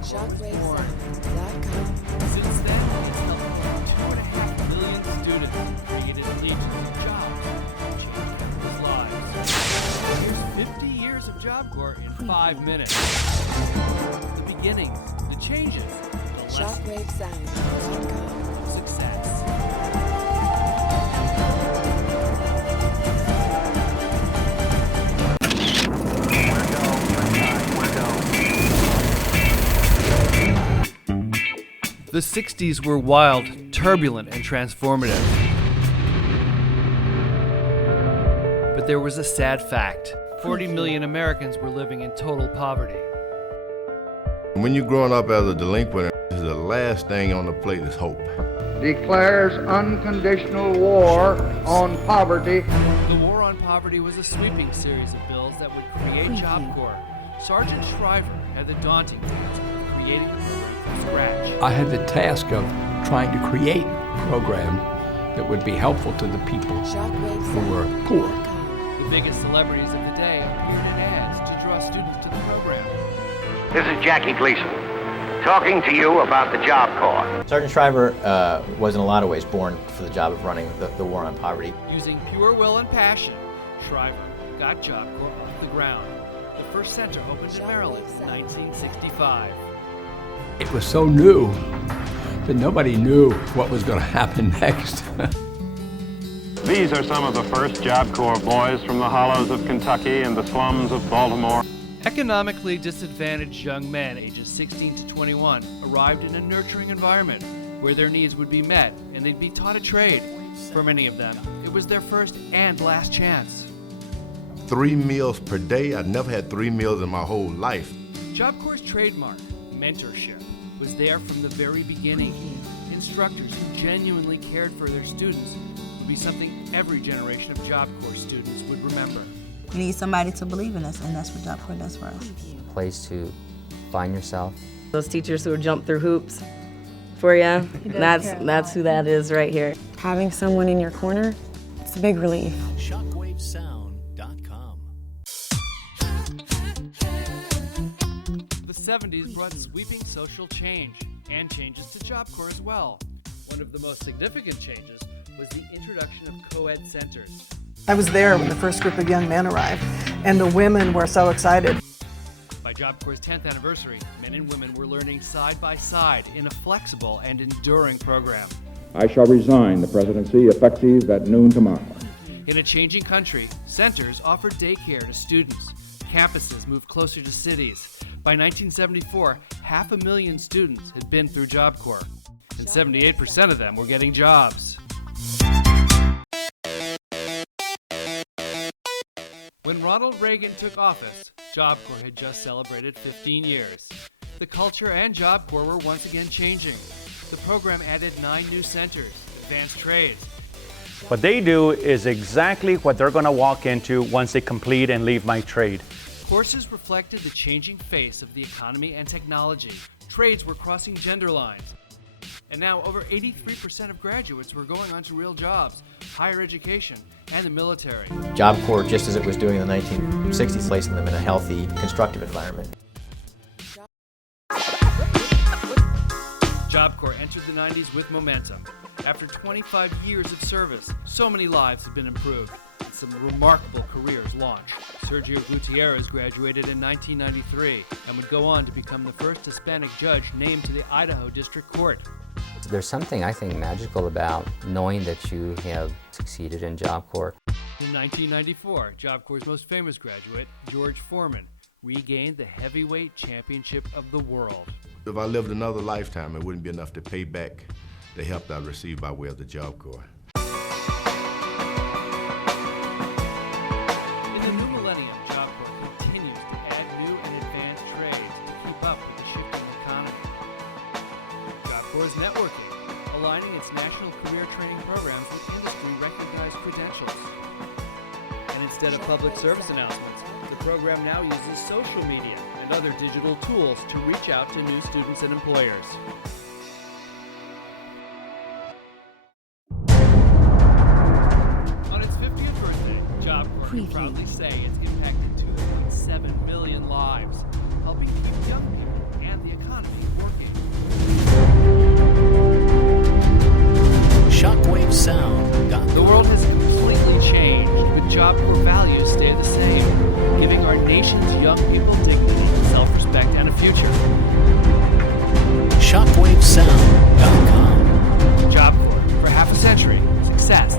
Job Corps was born. ShockwaveSound.com. Since then, it's helped over 2.5 million students created legions of jobs and changed people's lives. Here's 50 years of Job Corps in 5 minutes. The beginnings, the changes, the lessons ShockwaveSound.com. of success. The 60s were wild, turbulent, and transformative. But there was a sad fact. 40 million Americans were living in total poverty. When you're growing up as a delinquent, the last thing on the plate is hope. Declares unconditional war on poverty. The War on Poverty was a sweeping series of bills that would create Job Corps. Sergeant Shriver had the daunting task of creating the program from scratch. I had the task of trying to create a program that would be helpful to the people who were poor. The biggest celebrities of the day appeared in ads to draw students to the program. This is Jackie Gleason, talking to you about the Job Corps. Sergeant Shriver was in a lot of ways born for the job of running the war on poverty. Using pure will and passion, Shriver got Job Corps off the ground. The first center opened in Maryland in 1965. It was so new that nobody knew what was going to happen next. These are some of the first Job Corps boys from the hollows of Kentucky and the slums of Baltimore. Economically disadvantaged young men ages 16 to 21 arrived in a nurturing environment where their needs would be met and they'd be taught a trade. For many of them, it was their first and last chance. 3 meals per day. I never had 3 meals in my whole life. Job Corps' trademark, mentorship, was there from the very beginning. Instructors who genuinely cared for their students would be something every generation of Job Corps students would remember. We need somebody to believe in us, and that's what Job Corps does for us. A place to find yourself. Those teachers who jump through hoops for you, that's who that is right here. Having someone in your corner, it's a big relief. ShockwaveSound.com. The 70s brought sweeping social change and changes to Job Corps as well. One of the most significant changes was the introduction of co-ed centers. I was there when the first group of young men arrived, and the women were so excited. By Job Corps' 10th anniversary, men and women were learning side by side in a flexible and enduring program. I shall resign the presidency effective at noon tomorrow. In a changing country, centers offered daycare to students. Campuses moved closer to cities. By 1974, 500,000 students had been through Job Corps, and 78% of them were getting jobs. When Ronald Reagan took office, Job Corps had just celebrated 15 years. The culture and Job Corps were once again changing. The program added 9 new centers, advanced trades. What they do is exactly what they're going to walk into once they complete and leave my trade. Courses reflected the changing face of the economy and technology. Trades were crossing gender lines. And now over 83% of graduates were going on to real jobs, higher education, and the military. Job Corps, just as it was doing in the 1960s, placing them in a healthy, constructive environment. Job Corps entered the 90s with momentum. After 25 years of service, so many lives have been improved, and some remarkable careers launched. Sergio Gutierrez graduated in 1993 and would go on to become the first Hispanic judge named to the Idaho District Court. There's something, I think, magical about knowing that you have succeeded in Job Corps. In 1994, Job Corps' most famous graduate, George Foreman, regained the heavyweight championship of the world. If I lived another lifetime, it wouldn't be enough to pay back the help that I received by way of the Job Corps. In the new millennium, Job Corps continues to add new and advanced trades to keep up with the shifting economy. Job Corps is networking, aligning its national career training programs with industry-recognized credentials. And instead of public service announcements, the program now uses social media and other digital tools to reach out to new students and employers. On its 50th birthday, Job Corps can proudly say it's impacted 2.7 million lives, helping keep young people and the economy young people dignity, self-respect, and a future. ShockwaveSound.com. Job Corps, for half a century, success